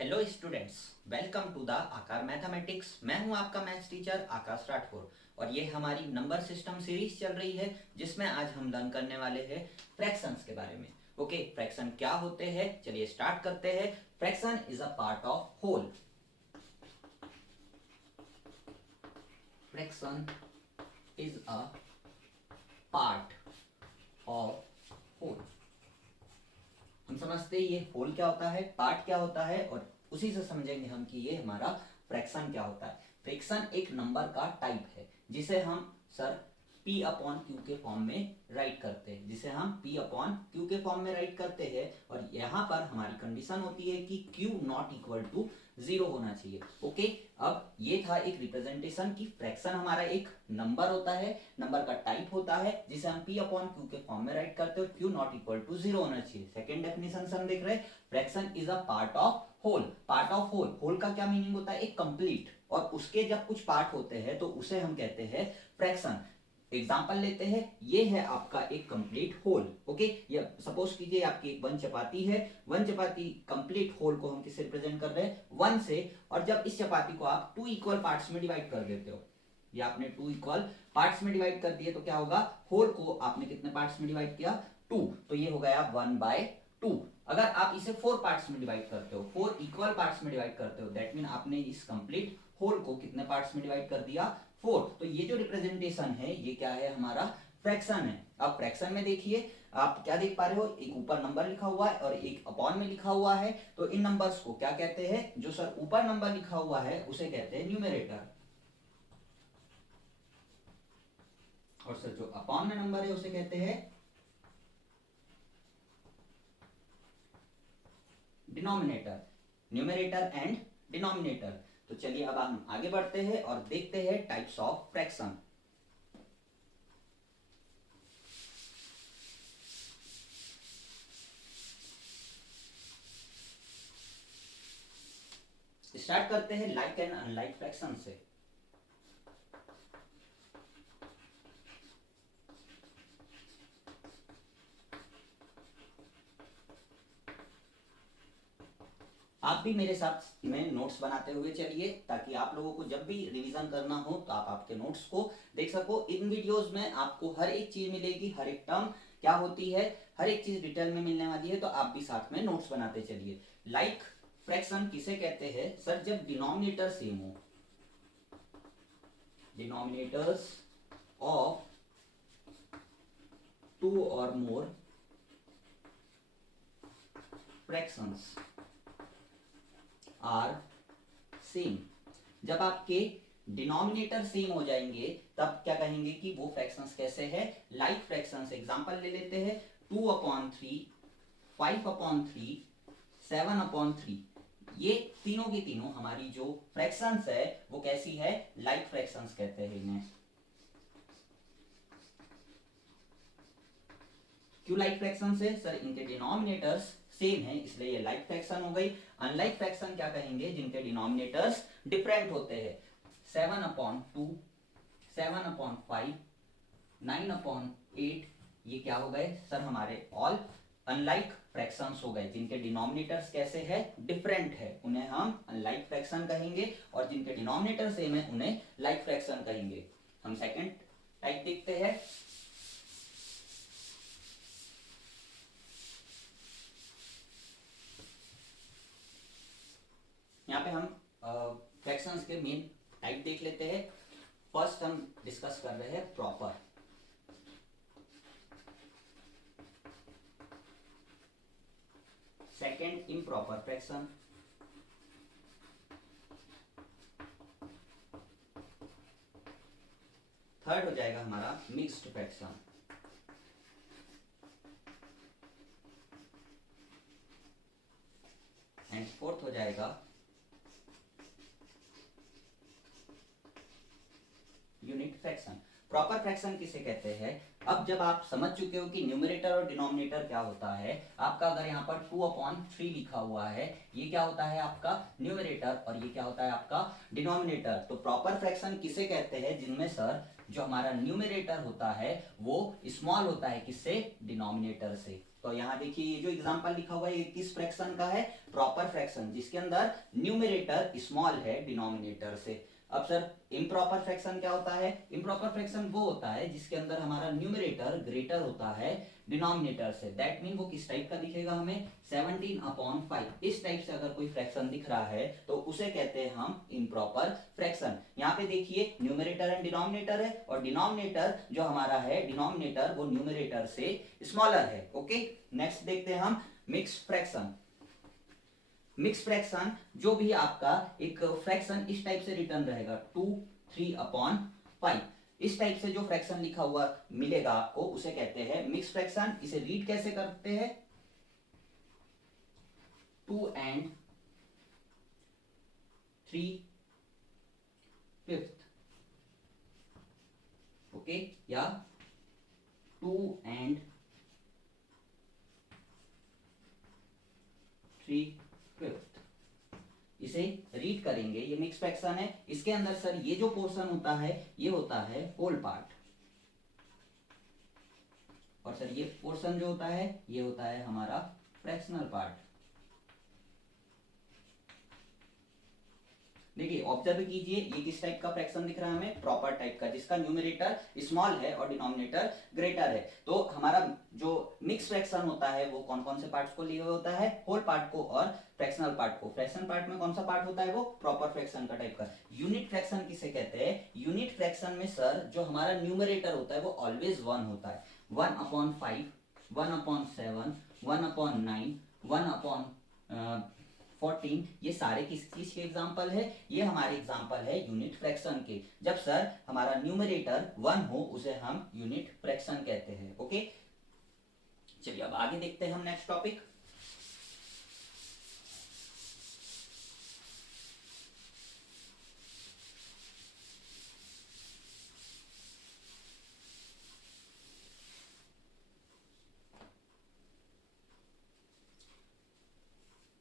Hello students, welcome to the Aakar mathematics. मैं हूं आपका मैथ्स टीचर आकाश राठौर और ये हमारी नंबर सिस्टम सीरीज चल रही है जिसमें आज हम लर्न करने वाले हैं फ्रैक्शंस के बारे में। ओके, फ्रैक्शन क्या होते हैं, चलिए स्टार्ट करते हैं। Fraction is a part of whole. Fraction is a part of whole. हम समझते हैं ये होल क्या होता है, पार्ट क्या होता है, और उसी से समझेंगे हम कि ये हमारा फ्रैक्शन क्या होता है। फ्रैक्शन एक नंबर का टाइप है जिसे हम सर P अपॉन क्यू के फॉर्म में राइट करते हैं, जिसे हम P अपॉन क्यू के फॉर्म में राइट करते हैं। और यहाँ पर हमारी कंडीशन होती है कि Q नॉट इक्वल टू 0 होना चाहिए। ओके, अब ये था एक रिप्रेजेंटेशन की फ्रैक्शन हमारा एक नंबर होता है, नंबर का टाइप होता है जिसे हम P अपॉन क्यू के फॉर्म में राइट करते हैं। Q नॉट इक्वल टू 0 होना चाहिए। सेकेंड डेफिनेशन से हम देख रहे हैं fraction is a part of whole. Part of whole, whole का क्या मीनिंग होता है, एक कंप्लीट, और उसके जब कुछ पार्ट होते हैं तो उसे हम कहते हैं फ्रैक्शन। एग्जाम्पल लेते हैं, ये है आपका एक कंप्लीट होल। ओके, ये सपोज कीजिए आपकी एक वन चपाती है। वन चपाती कंप्लीट होल को हम किससे रिप्रेजेंट कर रहे हैं, वन से। और जब इस चपाती को आप टू इक्वल पार्ट्स में डिवाइड कर देते हो, ये आपने टू इक्वल पार्ट्स में डिवाइड कर दिए, तो क्या होगा, होल को आपने कितने पार्ट्स में डिवाइड किया, टू, तो ये हो गया 1/2। अगर आप इसे 4 पार्ट्स में डिवाइड करते हो, 4 इक्वल पार्ट्स में डिवाइड करते हो, दैट मीन आपने इस कंप्लीट होल को कितने पार्ट्स में डिवाइड कर दिया, 4। तो ये जो रिप्रेजेंटेशन है ये क्या है, हमारा फ्रैक्शन है। अब फ्रैक्शन में देखिए आप क्या देख पा रहे हो, एक ऊपर नंबर लिखा हुआ है और एक अपॉन में लिखा हुआ है। तो इन नंबर्स को क्या कहते हैं, जो सर ऊपर नंबर लिखा हुआ है उसे कहते हैं न्यूमरेटर, और सर जो अपॉन में नंबर है उसे कहते हैं डिनोमिनेटर। Numerator and denominator. तो चलिए अब हम आगे बढ़ते हैं और देखते हैं टाइप्स ऑफ फ्रैक्शन। स्टार्ट करते हैं लाइक एंड अनलाइक फ्रैक्शन से। आप भी मेरे साथ में नोट्स बनाते हुए चलिए, ताकि आप लोगों को जब भी रिवीजन करना हो तो आप आपके नोट्स को देख सको। इन वीडियोस में आपको हर एक चीज मिलेगी, हर एक टर्म क्या होती है, हर एक चीज डिटेल में मिलने वाली है, तो आप भी साथ में नोट्स बनाते चलिए। लाइक फ्रैक्शन किसे कहते हैं सर, जब डिनोमिनेटर सेम हो, डिनोमिनेटर्स ऑफ टू और मोर फ्रैक्शंस आर सेम। जब आपके डिनोमिनेटर सेम हो जाएंगे तब क्या कहेंगे कि वो फ्रैक्शंस कैसे है, लाइक फ्रैक्शंस। एग्जांपल ले लेते हैं, 2/3, 5/3, 7/3। ये तीनों की तीनों हमारी जो फ्रैक्शंस है वो कैसी है, लाइक फ्रैक्शंस कहते हैं इन्हें। क्यों लाइक फ्रैक्शंस है सर, इनके डिनोमिनेटर्स सेम है इसलिए ये लाइक फ्रैक्शन हो गई। अनलाइक फ्रैक्शन क्या कहेंगे, जिनके डिनोमिनेटर्स डिफरेंट होते हैं। 7/2, 7/5, 9/8, ये क्या हो गए सर, हमारे ऑल अनलाइक फ्रैक्शंस हो गए। जिनके डिनोमिनेटर्स कैसे है, डिफरेंट है, उन्हें हम अनलाइक फ्रैक्शन कहेंगे, और जिनके डिनोमिनेटर सेम है उन्हें लाइक फ्रैक्शन कहेंगे। हम सेकंड टाइप देखते हैं। यहाँ पे हम फ्रैक्शंस के मेन टाइप देख लेते हैं। फर्स्ट हम डिस्कस कर रहे हैं proper. Second improper fraction. Third हो जाएगा हमारा मिक्स्ड फ्रैक्शन। एंड फोर्थ हो जाएगा यूनिट फ्रैक्शन। प्रॉपर फ्रैक्शन किसे कहते हैं, अब जब आप समझ चुके हो कि न्यूमरेटर और डिनोमिनेटर क्या होता है, आपका अगर यहाँ पर 2/3 लिखा हुआ है, ये क्या होता है आपका न्यूमरेटर, और ये क्या होता है आपका डिनोमिनेटर। तो प्रॉपर फ्रैक्शन किसे कहते हैं, जिनमें सर जो हमारा न्यूमरेटर होता है वो स्मॉल होता है, किससे, डिनोमिनेटर से। तो तो यहाँ देखिए ये जो एग्जांपल लिखा हुआ है ये किस फ्रैक्शन का है, प्रॉपर फ्रैक्शन, जिसके अंदर न्यूमरेटर स्मॉल है डिनोमिनेटर से। अब सर इम्प्रॉपर फ्रैक्शन क्या होता है, इम्प्रॉपर फ्रैक्शन वो होता है जिसके अंदर हमारा न्यूमरेटर ग्रेटर होता है डिनोमिनेटर से। दैट मीन वो किस टाइप का दिखेगा हमें, 17/5। इस टाइप से अगर कोई फ्रैक्शन दिख रहा है तो उसे कहते हैं हम इम्प्रॉपर फ्रैक्शन। यहाँ पे देखिए न्यूमरेटर एंड डिनोमिनेटर है, और डिनोमिनेटर जो हमारा है, डिनोमिनेटर वो न्यूमरेटर से स्मॉलर है। ओके, नेक्स्ट देखते हैं हम मिक्स फ्रैक्शन। मिक्स फ्रैक्शन जो भी आपका एक फ्रैक्शन इस टाइप से रिटर्न रहेगा 2 3/5, इस टाइप से जो फ्रैक्शन लिखा हुआ मिलेगा आपको उसे कहते हैं मिक्स फ्रैक्शन। इसे रीड कैसे करते हैं, 2 3/5, ओके, या 2 3/5, इसे रीड करेंगे। ये मिक्स फ्रैक्शन है, इसके अंदर सर ये जो पोर्शन होता है ये होता है होल पार्ट, और सर ये पोर्शन जो होता है ये होता है हमारा फ्रैक्शनल पार्ट। देखिए ऑब्जर्व कीजिए ये किस टाइप का फ्रैक्शन दिख रहा है हमें, प्रॉपर टाइप का, जिसका न्यूमरेटर स्मॉल है और डिनोमिनेटर ग्रेटर है। तो हमारा जो मिक्स फ्रैक्शन होता है वो कौन कौन से पार्ट्स को लिए हुए होता है, होल पार्ट को और फ्रैक्शनल पार्ट को। फ्रैक्शन पार्ट में कौन सा पार्ट होता है, वो प्रॉपर फ्रैक्शन का टाइप का। यूनिट फ्रैक्शन किसे कहते हैं, यूनिट फ्रैक्शन में सर जो हमारा न्यूमरेटर होता है वो ऑलवेज 1 होता है। 1/5, 1/7, 1/9, 1/14, ये सारे किस चीज के एग्जांपल है, ये हमारे एग्जांपल है यूनिट फ्रैक्शन के। जब सर हमारा न्यूमरेटर 1 हो उसे हम यूनिट फ्रैक्शन कहते हैं। ओके, चलिए अब आगे देखते हैं हम नेक्स्ट टॉपिक।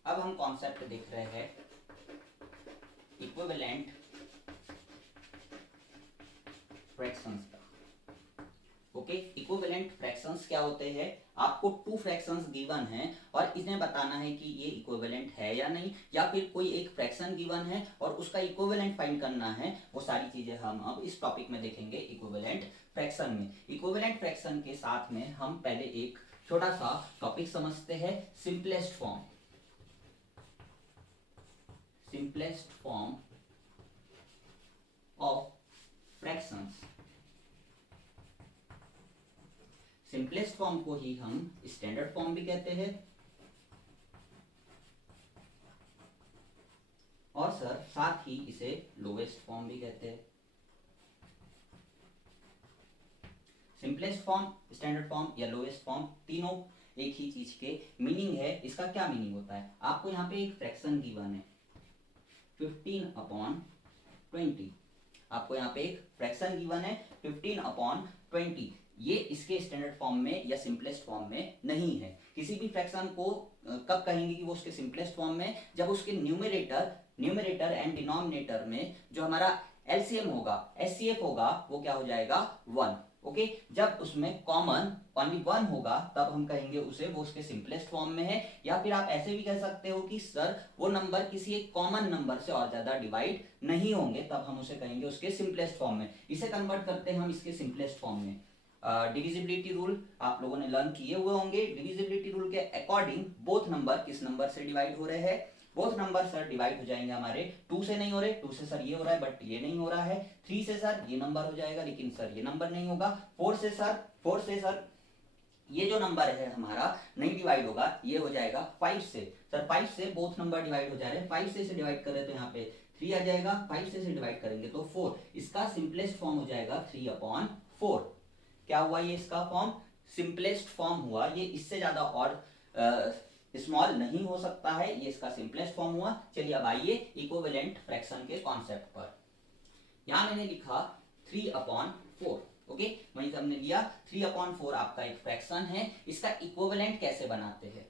अब हम कॉन्सेप्ट देख रहे हैं इक्विवेलेंट फ्रैक्शंस का। ओके, इक्विवेलेंट फ्रैक्शंस क्या होते हैं, आपको 2 फ्रैक्शंस गिवन हैं और इन्हें बताना है कि ये इक्विवेलेंट है या नहीं, या फिर कोई एक फ्रैक्शन गिवन है और उसका इक्विवेलेंट फाइंड करना है। वो सारी चीजें हम अब इस टॉपिक में देखेंगे इक्विवेलेंट फ्रैक्शन में। इक्विवेलेंट फ्रैक्शन के साथ में हम पहले एक छोटा सा टॉपिक समझते हैं, simplest form. Simplest form of fractions. Simplest form को ही हम स्टैंडर्ड फॉर्म भी कहते हैं, और सर साथ ही इसे लोएस्ट फॉर्म भी कहते हैं। सिंपलेस्ट फॉर्म, स्टैंडर्ड फॉर्म या लोएस्ट फॉर्म, तीनों एक ही चीज के मीनिंग है। इसका क्या मीनिंग होता है, आपको यहाँ पे एक फ्रैक्शन गिवन है 15/20, आपको यहाँ पे एक फ्रैक्शन गिवन है 15/20। ये इसके स्टैंडर्ड फॉर्म में या सिंपलेस्ट फॉर्म में नहीं है। किसी भी फ्रैक्शन को कब कहेंगे कि वो उसके सिंपलेस्ट फॉर्म में, जब उसके न्यूमरेटर एंड डिनोमिनेटर में जो हमारा एलसीएम होगा, एचसीएफ होगा, वो क्या हो जाएगा 1। ओके, जब उसमें कॉमन ओनली 1 होगा तब हम कहेंगे उसे वो उसके सिंपलेस्ट फॉर्म में है। या फिर आप ऐसे भी कह सकते हो कि सर वो नंबर किसी एक कॉमन नंबर से और ज्यादा डिवाइड नहीं होंगे, तब हम उसे कहेंगे उसके सिंपलेस्ट फॉर्म में। इसे कन्वर्ट करते हैं हम इसके सिंपलेस्ट फॉर्म में। डिविजिबिलिटी रूल आप लोगों ने लर्न किए हुए होंगे। डिविजिबिलिटी रूल के अकॉर्डिंग बोथ नंबर किस नंबर से डिवाइड हो रहे हैं, बोथ नंबर सर डिवाइड हो जाएंगे हमारे 2 से नहीं हो रहे, 2 से सर ये हो रहा है बट ये नहीं हो रहा है। 3 से सर ये नंबर हो जाएगा लेकिन सर ये नंबर नहीं होगा। 4 से सर ये जो नंबर है हमारा नहीं डिवाइड होगा, ये हो जाएगा 5 से। सर 5 से बोथ नंबर डिवाइड हो जा रहे हैं, 5 से इसे डिवाइड कर रहे हैं तो यहाँ पे 3 आ जाएगा, 5 से इसे डिवाइड करेंगे तो 4। इसका सिंपलेस्ट फॉर्म हो जाएगा 3/4। क्या हुआ, ये इसका फॉर्म सिंपलेस्ट फॉर्म हुआ। ये इससे ज्यादा और स्मॉल नहीं हो सकता है, ये इसका सिंपलेस्ट फॉर्म हुआ। चलिए अब आइए इक्विवेलेंट फ्रैक्शन के कॉन्सेप्ट पर। यहां मैंने लिखा 3/4। ओके, वहीं से हमने लिया 3/4 आपका एक फ्रैक्शन है। इसका इक्विवेलेंट कैसे बनाते हैं,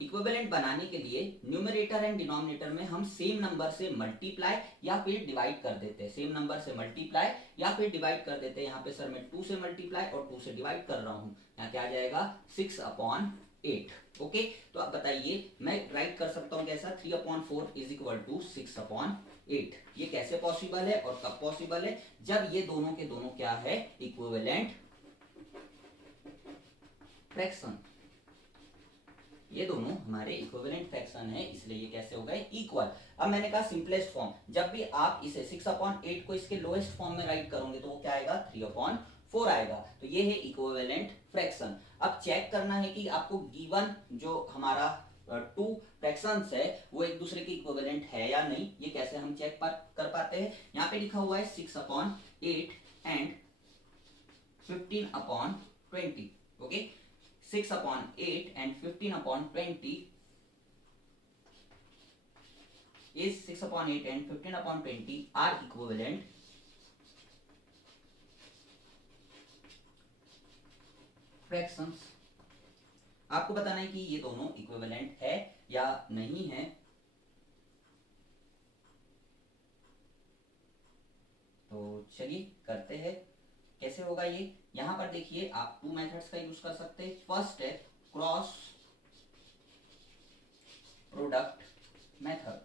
इक्विवेलेंट बनाने के लिए न्यूमरेटर एंड डिनोमिनेटर में हम सेम नंबर से मल्टीप्लाई या फिर डिवाइड कर देते हैं। सेम नंबर से मल्टीप्लाई या फिर डिवाइड कर देते हैं। यहाँ पे सर मैं 2 से मल्टीप्लाई और 2 से डिवाइड कर रहा हूँ। यहाँ क्या आ जाएगा 6/8। ओके, तो अब बताइए मैं राइट कर सकता हूँ कैसा, 3/4 इज इक्वल टू 6/8। ये कैसे पॉसिबल है और कब पॉसिबल है, जब ये दोनों के दोनों क्या है, इक्विवेलेंट फ्रैक्शन। ये दोनों हमारे इक्विवेलेंट फ्रैक्शन है, इसलिए ये कैसे हो गए, इक्वल। अब मैंने कहा सिंपलेस्ट फॉर्म, जब भी आप इसे 6/8 को इसके लोएस्ट फॉर्म में राइट करोगे तो वो क्या आएगा, 3/4 आएगा। तो ये है इक्विवेलेंट फ्रैक्शन। अब चेक करना है कि आपको गिवन जो हमारा टू फ्रैक्शंस है वो एक दूसरे के इक्विवेलेंट है या नहीं। ये कैसे हम चेक कर पाते हैं, यहाँ पे लिखा हुआ है 6/8 and 15/20। Okay, 6/8 and 15/20 is 6/8 and 15/20 are equivalent fractions। आपको बताना है कि ये दोनों इक्विवेलेंट है या नहीं है। तो चलिए करते हैं कैसे होगा ये। यहां पर देखिए आप 2 मेथड्स का यूज कर सकते हैं। फर्स्ट है क्रॉस प्रोडक्ट मेथड।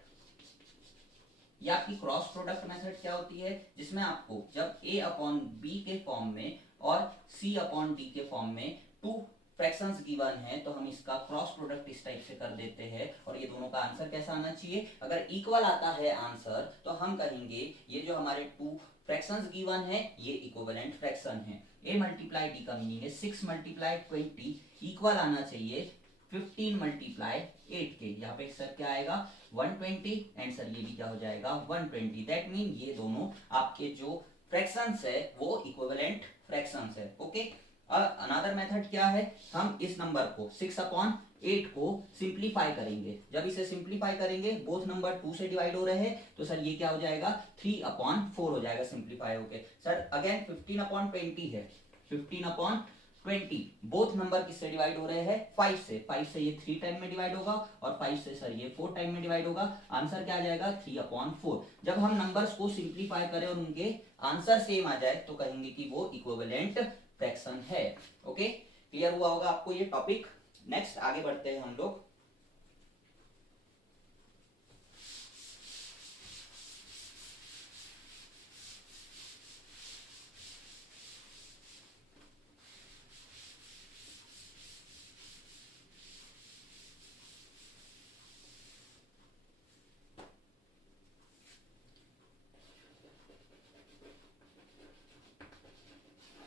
ये आपकी क्रॉस प्रोडक्ट मेथड क्या होती है, जिसमें आपको जब a/b के फॉर्म में और c/d के फॉर्म में 2 फ्रैक्शंस गिवन है तो हम इसका क्रॉस प्रोडक्ट इस टाइप से कर देते हैं। और ये दोनों का आंसर कैसा आना चाहिए, अगर इक्वल आता है आंसर तो हम कहेंगे ये जो हमारे 2 फ्रैक्शंस गिवन है ये इक्विवेलेंट फ्रैक्शन है। a मल्टीप्लाई d का मीनिंग है 6 मल्टीप्लाई 20 इक्वल आना चाहिए 15 मल्टीप्लाई 8 के। यहाँ पे सर क्या आएगा 120 एंड सर ये भी क्या हो जाएगा 120। दैट मीन ये दोनों आपके जो फ्रैक्शंस है वो इक्विवेलेंट फ्रैक्शंस है। ओके, अनदर मेथड क्या है, हम इस नंबर को 6/8 को सिंप्लीफाई करेंगे। जब इसे सिंप्लीफाई करेंगे बोथ नंबर 2 से डिवाइड हो रहे हैं तो सर ये क्या हो जाएगा 3/4 हो जाएगा सिंप्लीफाई होके। सर अगेन 15/20 है, 15/20 बोथ नंबर किससे डिवाइड हो रहे हैं 5 से। 5 से ये 3 टाइम में डिवाइड होगा और 5 से सर ये 4 टाइम में डिवाइड होगा। आंसर क्या आ जाएगा 3/4। जब हम नंबर्स को सिंप्लीफाई करें और उनके आंसर सेम आ जाए तो कहेंगे कि वो इक्विवेलेंट फ्रैक्शन है। ओके, क्लियर हुआ होगा आपको ये टॉपिक। नेक्स्ट आगे बढ़ते हैं हम लोग।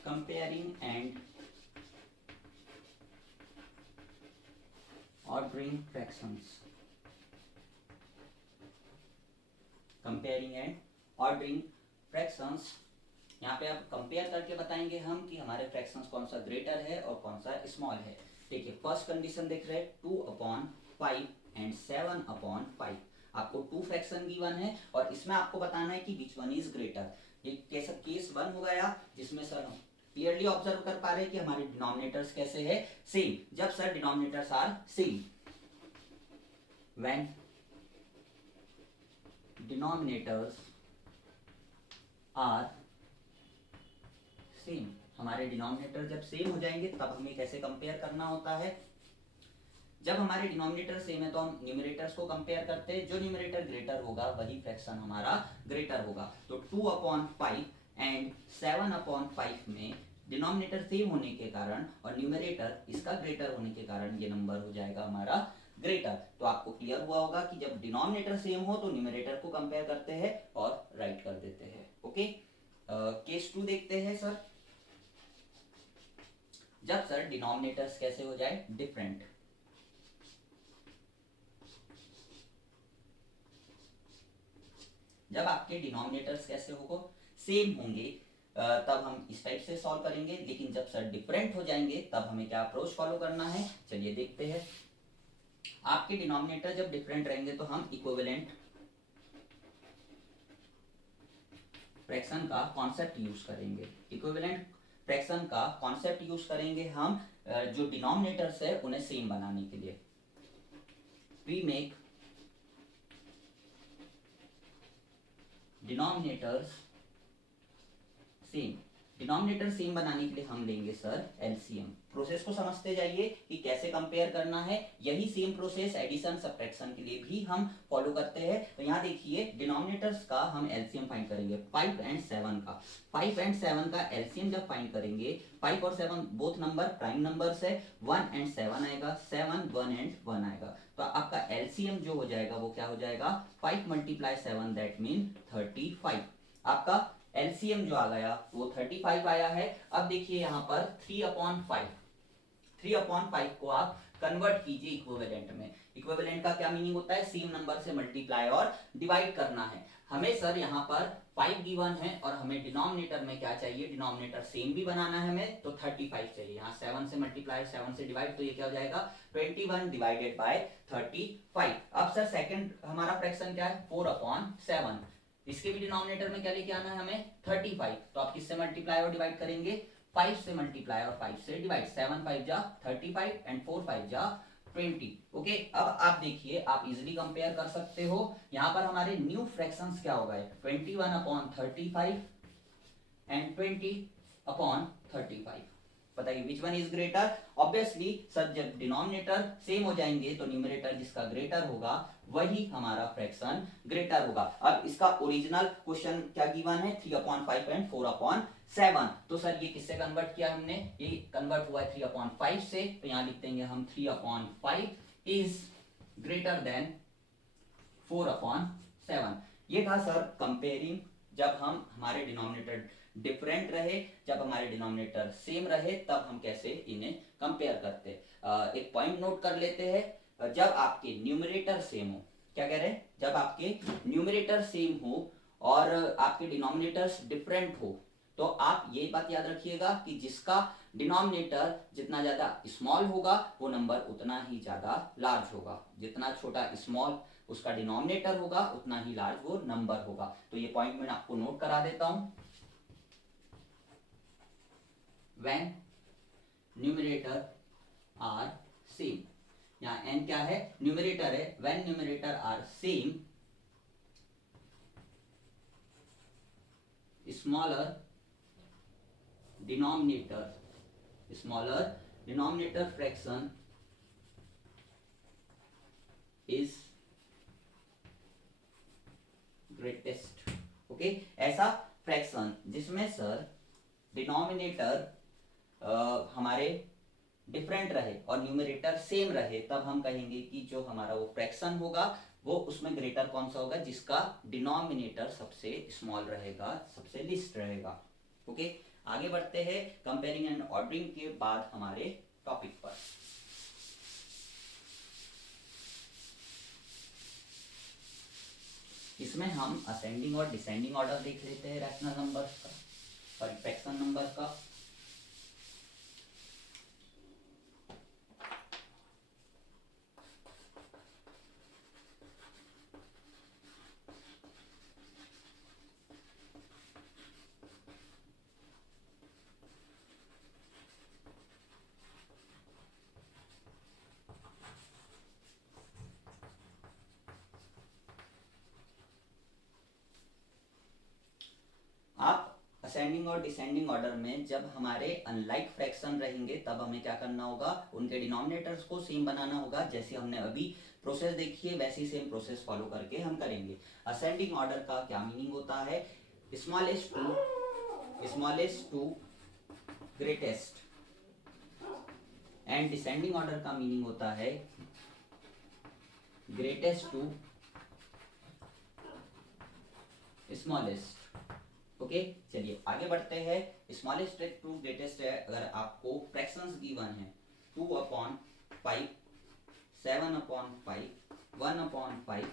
Comparing and ordering fractions। Comparing and ordering fractions, यहाँ पे आप कंपेयर करके बताएंगे हम कि हमारे फ्रैक्शंस कौन सा ग्रेटर है और कौन सा स्मॉल है। देखिए फर्स्ट कंडीशन देख रहे हैं 2/5 एंड 7/5। आपको 2 फ्रैक्शन गिवन है और इसमें आपको बताना है कि विच वन इज ग्रेटर। ये कैसा केस 1 हो गया जिसमें सर क्लियरली ऑब्जर्व कर पा रहे हैं कि हमारे डिनोमिनेटर्स कैसे है सेम। जब sir denominators are same, when denominators are same, हमारे डिनोमिनेटर जब सेम हो जाएंगे तब हमें कैसे कंपेयर करना होता है। जब हमारे डिनोमिनेटर सेम है तो हम न्यूमरेटर्स को कंपेयर करते हैं, जो न्यूमरेटर ग्रेटर होगा वही फ्रैक्शन हमारा ग्रेटर होगा। तो 2/5 एंड 7/5 में डिनोमिनेटर सेम होने के कारण और न्यूमरेटर इसका ग्रेटर होने के कारण ये नंबर हो जाएगा हमारा ग्रेटर। तो आपको क्लियर हुआ होगा कि जब डिनोमिनेटर सेम हो तो न्यूमरेटर को कंपेयर करते हैं और राइट कर देते हैं। ओके, केस 2 देखते हैं सर। जब सर डिनोमिनेटर्स कैसे हो जाए डिफरेंट, जब आपके डिनोमिनेटर्स कैसे होगा सेम होंगे तब हम इस टाइप से सॉल्व करेंगे। लेकिन जब सर डिफरेंट हो जाएंगे तब हमें क्या अप्रोच फॉलो करना है, चलिए देखते हैं। आपके डिनोमिनेटर जब डिफरेंट रहेंगे तो हम इक्विवेलेंट फ्रैक्शन का कॉन्सेप्ट यूज करेंगे। इक्विवेलेंट फ्रैक्शन का कॉन्सेप्ट यूज करेंगे हम जो डिनोमिनेटर्स है उन्हें सेम बनाने के लिए। we make denominators same. Denominator same बनाने के लिए हम लेंगे सर एलसीएम। प्रोसेस को समझते जाइए कि कैसे कंपेयर करना है। यही सेम प्रोसेस एडिशन सब्ट्रैक्शन के लिए भी हम फॉलो करते हैं। तो यहाँ देखिए डिनोमिनेटर्स का हम एलसीएम फाइंड करेंगे 5 and 7 का। 5 and 7 का एलसीएम जब फाइंड करेंगे, 5 और 7 बोथ नंबर प्राइम नंबर्स है, 1 and 7 आएगा, 7 1 and 1 आएगा। तो आपका एलसीएम जो हो जाएगा वो क्या हो जाएगा, 5 × 7 दैट मीन 35। आपका एलसीएम जो आ गया वो 35 आया है। अब देखिए यहाँ पर 3/5, 3/5 को आप कन्वर्ट कीजिए इक्विवेलेंट में। इक्विवेलेंट का क्या मीनिंग होता है, सेम नंबर से मल्टीप्लाई और डिवाइड करना है। हमें सर यहाँ पर 5 गिवन है और हमें डिनोमिनेटर में क्या चाहिए, डिनोमिनेटर सेम भी बनाना है हमें, तो 35 चाहिए। यहाँ 7 से मल्टीप्लाई 7 से डिवाइड, तो ये क्या हो जाएगा 21 डिवाइडेड बाय 35। अब सर सेकंड हमारा फ्रैक्शन क्या है 4/7। इसके भी डिनोमिनेटर में क्या लेके आना है हमें 35। तो आप किससे मल्टीप्लाई और डिवाइड करेंगे, 5 से मल्टीप्लाई और 5 से डिवाइड। 7 5 जा 35 एंड 4 5 जा 20। ओके, अब आप देखिए आप इजीली कंपेयर कर सकते हो। यहाँ पर हमारे न्यू फ्रैक्शंस क्या हो गए 21/35 एंड 20/35। बताइए which one is greater. Obviously sir जब डिनोमिनेटर सेम हो जाएंगे तो न्यूमरेटर जिसका ग्रेटर होगा वही हमारा फ्रैक्शन ग्रेटर होगा। अब इसका ओरिजिनल क्वेश्चन क्या गिवन है 3/5 एंड 4/7। तो सर ये किससे कन्वर्ट किया हमने, ये कन्वर्ट हुआ है 3/5 से। तो यहाँ लिख देंगे हम 3/5 इज ग्रेटर देन 4/7। ये था सर कंपेयरिंग, जब हम हमारे डिनोमिनेटर डिफरेंट रहे, जब हमारे डिनोमिनेटर सेम रहे, तब हम कैसे इन्हें कंपेयर करते। एक पॉइंट नोट कर लेते हैं, जब आपके न्यूमरेटर सेम हो, क्या कह रहे हैं, जब आपके न्यूमरेटर सेम हो और आपके डिनोमिनेटर्स डिफरेंट हो, तो आप ये बात याद रखिएगा कि जिसका डिनोमिनेटर जितना ज्यादा स्मॉल होगा वो नंबर उतना ही ज्यादा लार्ज होगा। जितना छोटा स्मॉल उसका डिनोमिनेटर होगा उतना ही लार्ज वो नंबर होगा। तो ये पॉइंट मैं आपको नोट करा देता हूं। when numerator are same, यहाँ n क्या है न्यूमरेटर है, when numerator are same smaller denominator fraction is greatest। Okay, ऐसा फ्रैक्शन जिसमें सर डिनोमिनेटर हमारे डिफरेंट रहे और न्यूमरेटर सेम रहे, तब हम कहेंगे कि जो हमारा वो फ्रैक्शन होगा वो उसमें ग्रेटर कौन सा होगा, जिसका डिनोमिनेटर सबसे स्मॉल रहेगा, सबसे लिस्ट रहेगा। ओके, आगे बढ़ते हैं कंपेयरिंग एंड ऑर्डरिंग के बाद हमारे टॉपिक पर। इसमें हम असेंडिंग और डिसेंडिंग ऑर्डर देख लेते हैं रैशनल नंबर्स का, सॉरी फ्रैक्शन नंबर का। आप असेंडिंग और डिसेंडिंग ऑर्डर में जब हमारे अनलाइक फ्रैक्शन रहेंगे तब हमें क्या करना होगा, उनके डिनोमिनेटर्स को सेम बनाना होगा। जैसे हमने अभी प्रोसेस देखी है वैसी सेम प्रोसेस फॉलो करके हम करेंगे। असेंडिंग ऑर्डर का क्या मीनिंग होता है, smallest to greatest, and descending order का मीनिंग होता है ग्रेटेस्ट टू स्मॉलेस्ट। ओके, चलिए आगे बढ़ते हैं। स्मॉलेस्ट टू ग्रेटेस्ट है, अगर आपको फ्रैक्शंस गिवन है 2/5, 7/5, 1/5,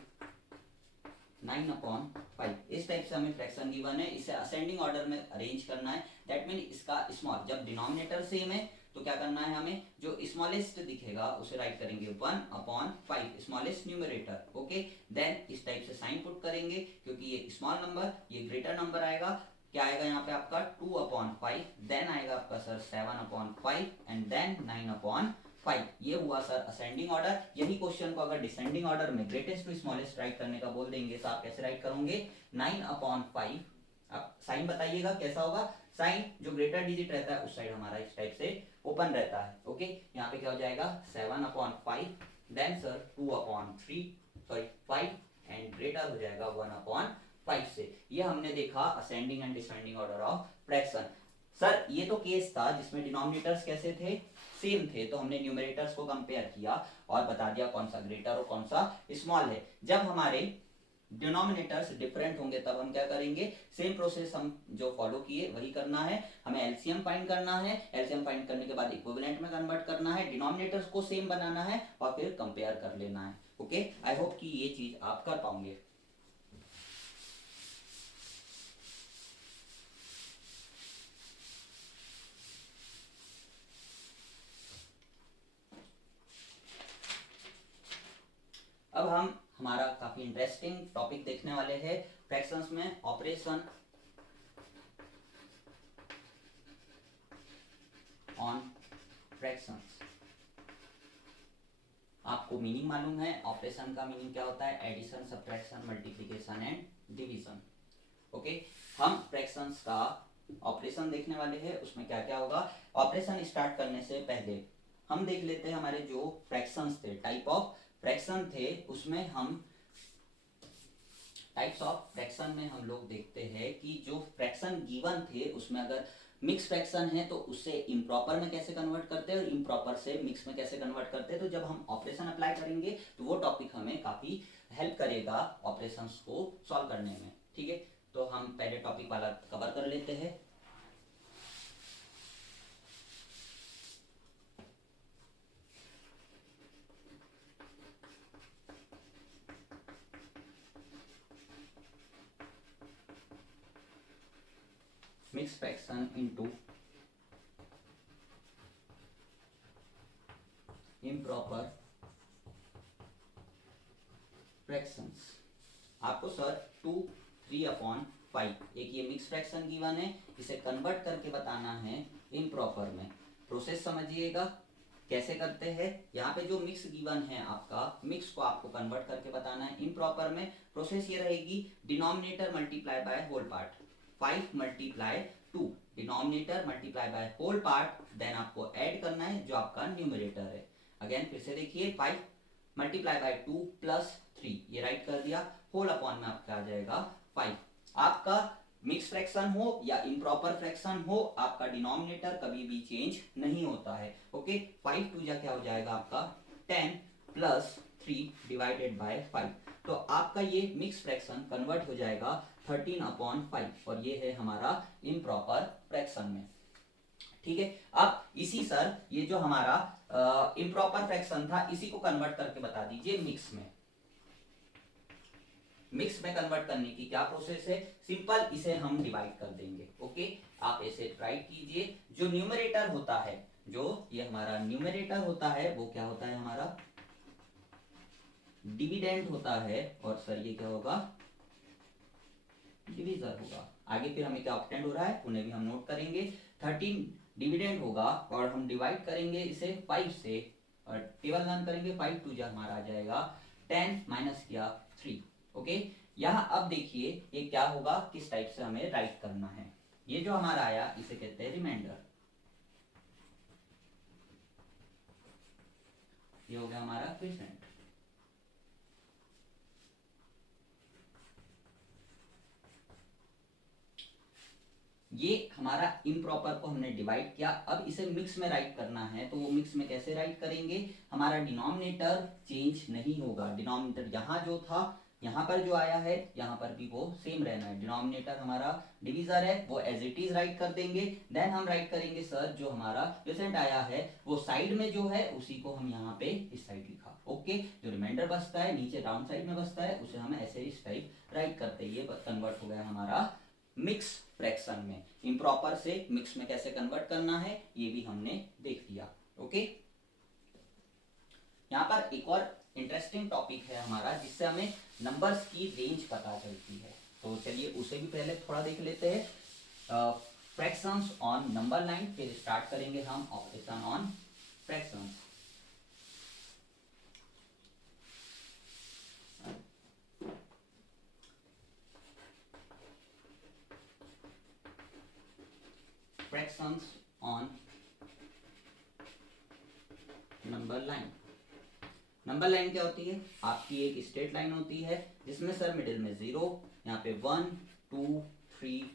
9/5, इस टाइप से हमें फ्रैक्शन गिवन है। इसे असेंडिंग ऑर्डर में अरेंज करना है। दैट मीन इसका स्मॉल, जब डिनोमिनेटर सेम है तो क्या करना है हमें, जो स्मॉलेस्ट दिखेगा उसे राइट करेंगे 1/5, स्मॉलेस्ट न्यूमरेटर। ओके, देन इस टाइप से साइन पुट करेंगे, क्योंकि ये स्मॉल नंबर ये ग्रेटर नंबर आएगा। क्या आएगा यहाँ पे आपका 2/5, देन आएगा आपका सर 7/5 एंड देन 9/5। 5। ये हुआ सर असेंडिंग ऑर्डर। यही क्वेश्चन को अगर डिसेंडिंग ऑर्डर में ग्रेटेस्ट टू स्मॉलेस्ट राइट करने का बोल देंगे तो आप कैसे राइट करोगे, 9/5। अब साइन बताइएगा कैसा होगा, साइन जो ग्रेटर डिजिट रहता है उस साइड हमारा इस टाइप से ओपन रहता है। ओके, यहाँ पे क्या हो जाएगा 7/5, then sir 2/3, sorry 5 and greater हो जाएगा 1/5 से। ये हमने देखा ascending and descending order of fraction. Sir ये तो केस था जिसमें डिनोमिनेटर्स कैसे थे, सेम थे, तो हमने न्यूमरेटर्स को कंपेयर किया और बता दिया कौन सा ग्रेटर और कौन सा स्मॉल है। जब हमारे डिनोमिनेटर्स डिफरेंट होंगे तब हम क्या करेंगे, सेम प्रोसेस हम जो फॉलो किए वही करना है। हमें एलसीएम फाइंड करना है, एलसीएम फाइंड करने के बाद इक्विवेलेंट में कन्वर्ट करना है, डिनोमिनेटर्स को सेम बनाना है और फिर कंपेयर कर लेना है। ओके, आई होप कि ये चीज आप कर पाओगे। अब हम हमारा काफी इंटरेस्टिंग टॉपिक देखने वाले हैं फ्रैक्शंस में, ऑपरेशन ऑन फ्रैक्शंस। आपको मीनिंग मालूम है ऑपरेशन का मीनिंग क्या होता है, addition, subtraction, multiplication and division. Okay, हम फ्रैक्शंस का ऑपरेशन देखने वाले हैं, उसमें क्या क्या होगा। ऑपरेशन स्टार्ट करने से पहले हम देख लेते हैं हमारे जो फ्रैक्शंस थे, टाइप ऑफ फ्रैक्शन थे, उसमें हम टाइप्स ऑफ फ्रैक्शन में हम लोग देखते हैं कि जो फ्रैक्शन गिवन थे उसमें अगर मिक्स फ्रैक्शन है तो उससे इम्प्रॉपर में कैसे कन्वर्ट करते हैं और इम्प्रॉपर से मिक्स में कैसे कन्वर्ट करते हैं। तो जब हम ऑपरेशन अप्लाई करेंगे तो वो टॉपिक हमें काफी हेल्प करेगा ऑपरेशंस को सॉल्व करने में। ठीक है, तो हम पहले टॉपिक वाला कवर कर लेते हैं। Mixed fraction into improper fractions। आपको सर 2 3/5 एक ये मिक्स फ्रैक्शन गिवन है, इसे कन्वर्ट करके बताना है इम्प्रॉपर में। प्रोसेस समझिएगा कैसे करते हैं। यहाँ पे जो मिक्स गिवन है आपका, मिक्स को आपको कन्वर्ट करके बताना है इम्प्रॉपर में। प्रोसेस ये रहेगी, denominator multiply by whole part, 5 multiply 2, denominator multiply by whole part, then आपको ऐड करना है जो आपका न्यूमरेटर है। अगेन फिर से देखिए, 5 मल्टीप्लाई बाय 2 प्लस 3, ये राइट कर दिया, होल अपॉन में आपका आ जाएगा 5। आपका मिक्स फ्रैक्शन हो या इम्प्रॉपर फ्रैक्शन हो, आपका डिनोमिनेटर कभी भी चेंज नहीं होता है। ओके, 5 2 जा क्या हो जाएगा आपका 10 प्लस 3 डिवाइडेड बाय 5। तो आपका ये मिक्स फ्रैक्शन कन्वर्ट हो जाएगा 13/5 और ये है हमारा इम्प्रॉपर फ्रैक्शन में। ठीक है, अब इसी सर ये जो हमारा इम्प्रॉपर फ्रैक्शन था इसी को कन्वर्ट करके बता दीजिए मिक्स में। मिक्स में कन्वर्ट करने की क्या प्रोसेस है, सिंपल, इसे हम डिवाइड कर देंगे। ओके, आप इसे राइट कीजिए। जो न्यूमरेटर होता है, जो ये हमारा न्यूमरेटर होता है वो क्या होता है हमारा डिविडेंड होता है, और सर ये क्या होगा डिवीजर होगा। आगे फिर हमें क्या ऑक्टेंड हो रहा है उन्हें भी हम नोट करेंगे। 13 डिविडेंड होगा और हम डिवाइड करेंगे इसे 5 से और टेबल लर्न करेंगे। 5 2 जा हमारा आ जाएगा 10 माइनस किया 3। ओके, यहाँ अब देखिए ये क्या होगा, किस टाइप से हमें राइट करना है। ये जो हमारा आया इसे कहते हैं रिमाइंडर। ये हो गया हमारा क्विसेंट। ये हमारा इम्प्रॉपर को हमने डिवाइड किया, अब इसे मिक्स में राइट करना है। तो वो मिक्स में कैसे राइट करेंगे, हमारा डिनोमिनेटर चेंज नहीं होगा। डिनोमिनेटर यहाँ जो था, यहाँ पर जो आया है, यहाँ पर भी वो सेम रहना है। डिनोमिनेटर हमारा डिवीजर है, वो एज इट इज राइट कर देंगे। देन हम राइट करेंगे सर जो हमारा क्वोशिएंट आया है वो साइड में जो है उसी को हम यहाँ पे इस साइड लिखा। ओके, जो रिमाइंडर बचता है नीचे राउंड साइड में बचता है उसे हम ऐसे इस टाइप राइट करते हैं। ये कन्वर्ट हो गया हमारा मिक्स फ्रैक्शन में। इम्प्रॉपर से मिक्स में कैसे कन्वर्ट करना है ये भी हमने देख लिया। ओके, यहाँ पर एक और इंटरेस्टिंग टॉपिक है हमारा जिससे हमें नंबर्स की रेंज पता चलती है। तो चलिए उसे भी पहले थोड़ा देख लेते हैं। फ्रैक्शंस ऑन नंबर लाइन, फिर स्टार्ट करेंगे हम operation on fractions. Fractions on number line. Number line क्या होती है? आपकी एक स्ट्रेट लाइन होती है जिसमें सर मिडिल में 0, यहाँ पे 1 2 3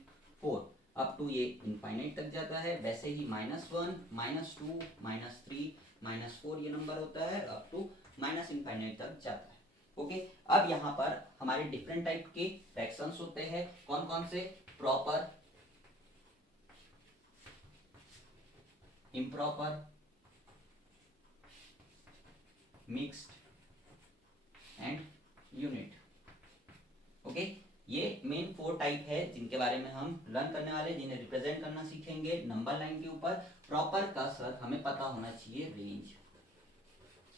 4 अप टू ये इनफाइनाइट तक जाता है। वैसे ही -1 -2 -3 -4 ये नंबर होता है अप टू माइनस इनफाइनाइट तक जाता है। ओके, अब यहाँ पर हमारे डिफरेंट टाइप के फ्रैक्शंस होते हैं। कौन कौन से? Proper, improper, mixed and unit. Okay, ये मेन 4 टाइप है जिनके बारे में हम लर्न करने वाले, जिन्हें रिप्रेजेंट करना सीखेंगे नंबर लाइन के ऊपर। प्रॉपर का सर हमें पता होना चाहिए रेंज।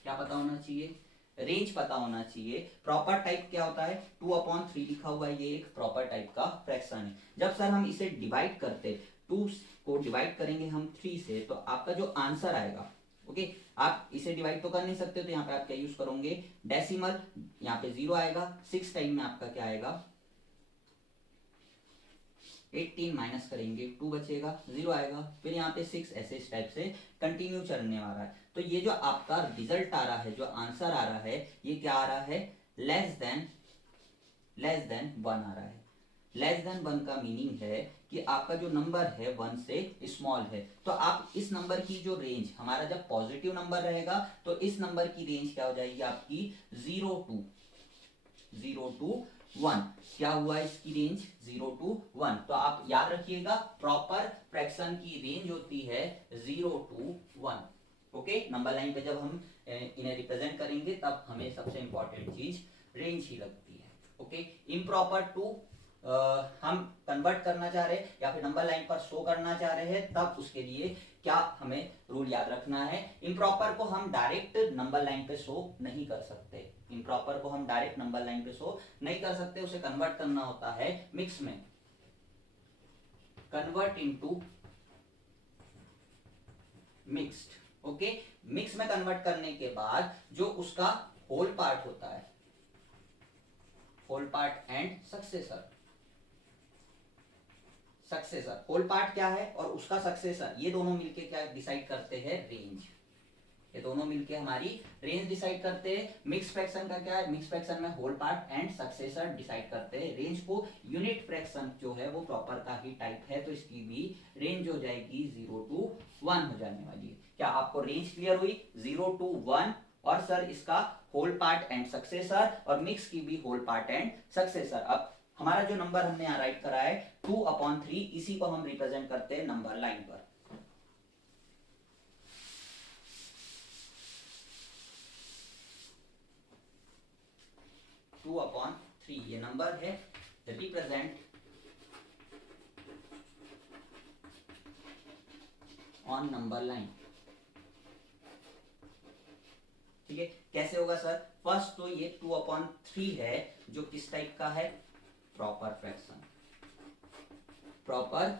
क्या पता होना चाहिए? रेंज पता होना चाहिए। प्रॉपर टाइप क्या होता है? 2/3 लिखा हुआ है, ये एक प्रॉपर टाइप का फ्रैक्शन है। जब सर हम इसे डिवाइड करते, 2 को डिवाइड करेंगे हम 3 से, तो आपका जो आंसर आएगा, ओके, आप इसे डिवाइड तो कर नहीं सकते, तो यहाँ पे आप क्या यूज करोगे? डेसिमल। यहाँ पे 0 आएगा, 6 टाइम में आपका क्या आएगा? 18 माइनस करेंगे 2 बचेगा, 0 आएगा, फिर यहाँ पे 6, ऐसे इस टाइप से कंटिन्यू चलने वाला है। तो ये जो आपका रिजल्ट आ रहा है, जो आंसर आ रहा है, ये क्या आ रहा है? लेस देन 1 आ रहा है। लेस देन 1 का मीनिंग है कि आपका जो नंबर है 1 से स्मॉल है। तो आप इस नंबर की जो रेंज, हमारा जब पॉजिटिव नंबर रहेगा तो इस नंबर की रेंज क्या हो जाएगी आपकी? 0 to 1। क्या हुआ इसकी रेंज? 0 to 1। तो आप याद रखिएगा, प्रॉपर फ्रैक्शन की रेंज होती है 0 to 1। ओके, नंबर लाइन पे जब हम इन्हें रिप्रेजेंट करेंगे तब हमें सबसे इंपॉर्टेंट चीज रेंज ही लगती है। ओके, इम्प्रॉपर टू हम कन्वर्ट करना चाह रहे हैं या फिर नंबर लाइन पर शो करना चाह रहे हैं, तब उसके लिए क्या हमें रूल याद रखना है? इम्प्रॉपर को हम डायरेक्ट नंबर लाइन पे शो नहीं कर सकते। इम्प्रॉपर को हम डायरेक्ट नंबर लाइन पे शो नहीं कर सकते, उसे कन्वर्ट करना होता है मिक्स में। Convert into mixed. Okay, mix में कन्वर्ट करने के बाद जो उसका होल पार्ट होता है, whole part and successor. Successor, whole part क्या है और उसका सक्सेसर, ये दोनों मिलके क्या डिसाइड करते हैं? रेंज। ये दोनों मिलके हमारी रेंज डिसाइड करते हैं। मिक्स फ्रैक्शन का क्या है? मिक्स फ्रैक्शन में whole part and successor decide करते हैं रेंज को। यूनिट फ्रैक्शन जो है वो प्रॉपर का ही टाइप है, तो इसकी भी रेंज हो जाएगी 0 to 1 हो जाने वाली है। क्या आपको रेंज क्लियर हुई? 0 to 1, और सर इसका होल पार्ट एंड सक्सेसर, और मिक्स की भी होल पार्ट एंड सक्सेसर। अब हमारा जो नंबर हमने यहाँ राइट करा है 2/3, इसी को हम रिप्रेजेंट करते हैं नंबर लाइन पर। टू अपॉन थ्री ये नंबर है, रिप्रेजेंट ऑन नंबर लाइन। ठीक है, कैसे होगा सर? फर्स्ट तो ये 2/3 है, जो किस टाइप का है? Proper fraction. प्रॉपर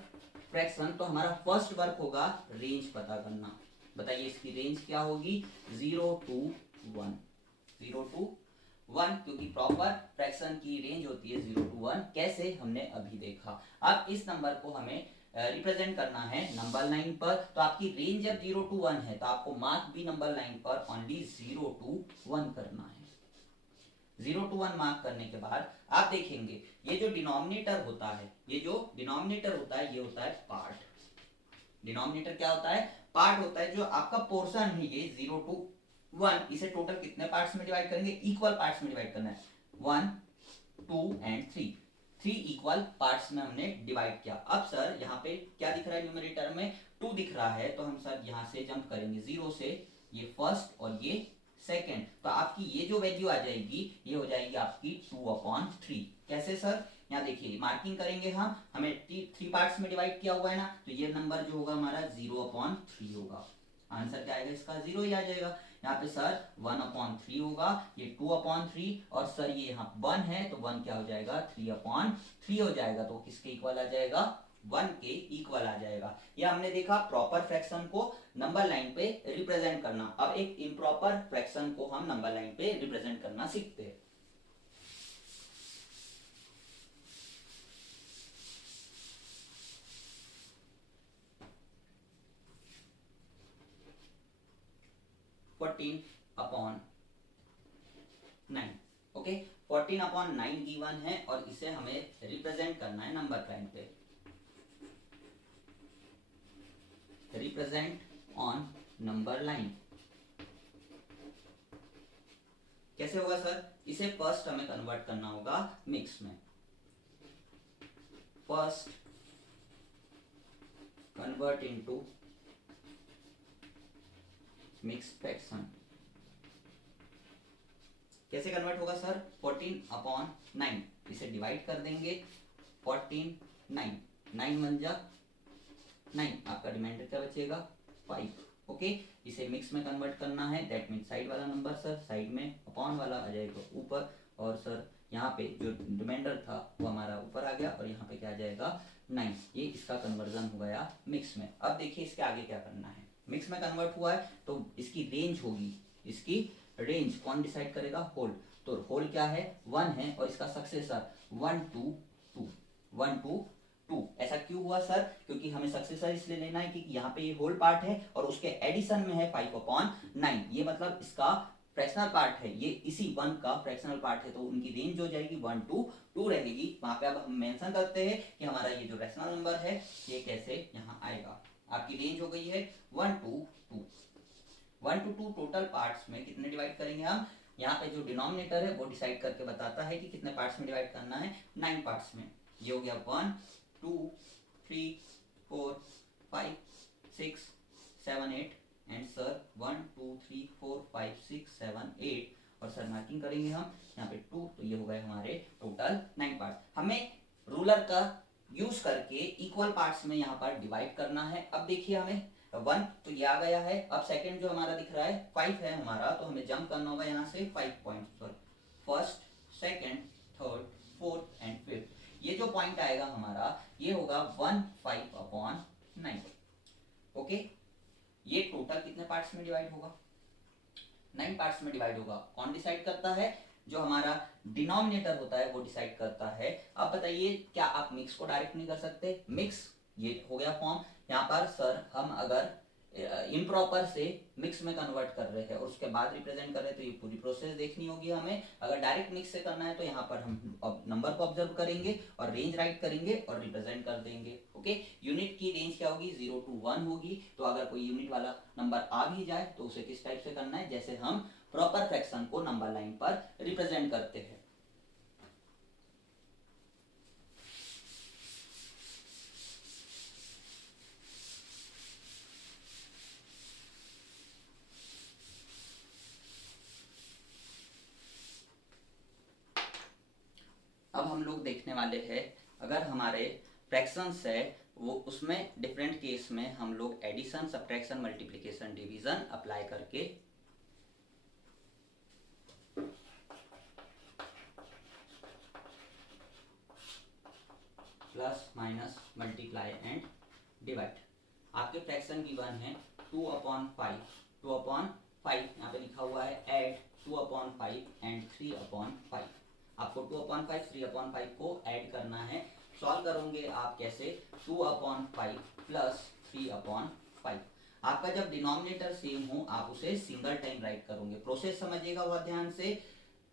फ्रैक्शन, तो हमारा फर्स्ट वर्क होगा रेंज पता करना। बताइए इसकी रेंज क्या होगी? 0 to 1। 0 to 1, क्योंकि प्रॉपर फ्रैक्शन की रेंज होती है 0 to 1। कैसे? हमने अभी देखा। अब इस नंबर को हमें रिप्रेजेंट करना है नंबर लाइन पर, तो आपकी रेंज जब 0 to 1 है तो आपको मार्क भी नंबर लाइन पर ओनली 0 to 1 करना है। 0 to 1 मार्क करने के बाद आप देखेंगे ये जो डिनोमिनेटर होता है, ये जो डिनोमिनेटर होता है, ये होता है पार्ट। डिनोमिनेटर क्या होता है? पार्ट होता है। जो आपका पोर्शन है ये 0 to 1, इसे टोटल कितने पार्ट्स में डिवाइड करेंगे? इक्वल पार्ट्स में डिवाइड करना है। 1 2 एंड 3 इक्वल पार्ट्स में हमने डिवाइड किया। अब सर यहाँ पे क्या दिख रहा है? न्यूमरेटर में 2 दिख रहा है, तो हम सर यहाँ से जंप करेंगे 0 से, ये फर्स्ट और ये सेकेंड, तो आपकी ये जो वैल्यू आ जाएगी ये हो जाएगी आपकी 2/3। कैसे सर? यहाँ देखिए मार्किंग करेंगे हम, हमें 3 पार्ट्स में डिवाइड किया हुआ है ना, तो ये नंबर जो होगा हमारा 0/3 होगा। आंसर क्या आएगा इसका? 0 ही आ जाएगा। यहाँ पे सर 1/3 होगा, ये 2/3, और सर ये यहाँ 1 है, तो 1 क्या हो जाएगा? 3/3 हो जाएगा। तो किसके इक्वल आ जाएगा? 1 के इक्वल आ जाएगा। यह हमने देखा प्रॉपर फ्रैक्शन को नंबर लाइन पे रिप्रेजेंट करना। अब एक इम्प्रॉपर फ्रैक्शन को हम नंबर लाइन पे रिप्रेजेंट करना सीखते हैं। 14/9। ओके, 14/9 गिवन है और इसे हमें रिप्रेजेंट करना है नंबर लाइन पे। रिप्रेजेंट ऑन नंबर लाइन कैसे होगा सर? इसे फर्स्ट हमें कन्वर्ट करना होगा मिक्स में। First convert into mix fraction. कैसे कन्वर्ट होगा सर? 14/9 इसे डिवाइड कर देंगे। 14 9 9 1 जा 9, आपका रिमाइंडर क्या बचेगा? 5। ओके, इसे मिक्स में कन्वर्ट करना है, दैट मीन साइड वाला नंबर सर साइड में, अपॉन वाला आ जाएगा ऊपर, और सर यहाँ पे जो रिमाइंडर था वो हमारा ऊपर आ गया और यहाँ पे क्या आ जाएगा? 9। ये इसका कन्वर्जन हो गया मिक्स में। अब देखिए इसके आगे क्या करना है। मिक्स में कन्वर्ट हुआ है तो इसकी रेंज होगी, इसकी रेंज कौन डिसाइड करेगा? होल। तो होल क्या है? 1 है और इसका सक्सेसर 1 2 2 1 2 2। ऐसा क्यों हुआ सर? क्योंकि हमें सक्सेसर इसलिए लेना है कि यहाँ पे ये होल पार्ट है और उसके एडिशन में है 5/9। ये मतलब इसका फ्रैक्शनल पार्ट है, ये इसी 1 का फ्रैक्शनल पार्ट है, तो उनकी रेंज हो जाएगी 1 2 2 रहेगी वहां पे। अब हम मेंशन करते हैं कि हमारा ये जो रैशनल नंबर है ये कैसे यहाँ आएगा। आपकी रेंज हो गई है 1 2 2। 1 to 2 टोटल पार्ट्स में कितने डिवाइड करेंगे हम? यहाँ पे जो डिनोमिनेटर है वो डिसाइड करके बताता है कि कितने पार्ट्स में डिवाइड करना है, 9 पार्ट्स में। ये हो गया 1 2 3 4 5 6 7 8 एंड सर 1 2 3 4 5 6 7 8 और सर मार्किंग करेंगे हम यहाँ पे 2, तो ये हो गए हमारे टोटल 9 पार्ट। हमें रूलर का यूज करके इक्वल पार्ट्स में यहाँ पर डिवाइड करना है। अब देखिए हमें 1 तो ये आ गया है। अब सेकंड जो हमारा दिख रहा है 5 है हमारा, तो हमें जंप करना होगा यहाँ से 5 पॉइंट्स पर। First second third fourth and fifth, ये जो पॉइंट आएगा हमारा ये होगा 1 5/9। ओके, ये टोटल कितने पार्ट्स में डिवाइड होगा? 9 पार्ट्स में डिवाइड होगा। कौन डिसाइड करता है? जो हमारा डिनोमिनेटर होता है वो डिसाइड करता है। अब बताइए क्या आप मिक्स को डायरेक्ट नहीं कर सकते? मिक्स ये हो गया फॉर्म। यहाँ पर सर हम अगर इम्प्रॉपर से मिक्स में कन्वर्ट कर रहे हैं और उसके बाद रिप्रेजेंट कर रहे हैं तो ये पूरी प्रोसेस देखनी होगी हमें। अगर डायरेक्ट मिक्स से करना है तो यहाँ पर हम नंबर को ऑब्जर्व करेंगे और रेंज राइट करेंगे और रिप्रेजेंट कर देंगे। ओके, यूनिट की रेंज क्या होगी? 0 to 1 होगी। तो अगर कोई यूनिट वाला नंबर आ भी जाए तो उसे किस टाइप से करना है? जैसे हम प्रॉपर फ्रैक्शन को नंबर लाइन पर रिप्रेजेंट करते हैं। अब हम लोग देखने वाले हैं अगर हमारे फ्रैक्शंस है वो उसमें डिफरेंट केस में हम लोग addition subtraction multiplication division apply करके plus minus multiply and divide. आपके फ्रैक्शन गिवन है 2/5 2/5 यहाँ पे लिखा हुआ है ऐड 2/5 एंड 3/5। आपको 2/5 3/5 को ऐड करना है। सॉल्व करोगे आप कैसे? 2/5 प्लस 3/5। आपका जब डिनोमिनेटर सेम हो आप उसे सिंगल टाइम राइट करोगे। प्रोसेस समझिएगा बहुत ध्यान से।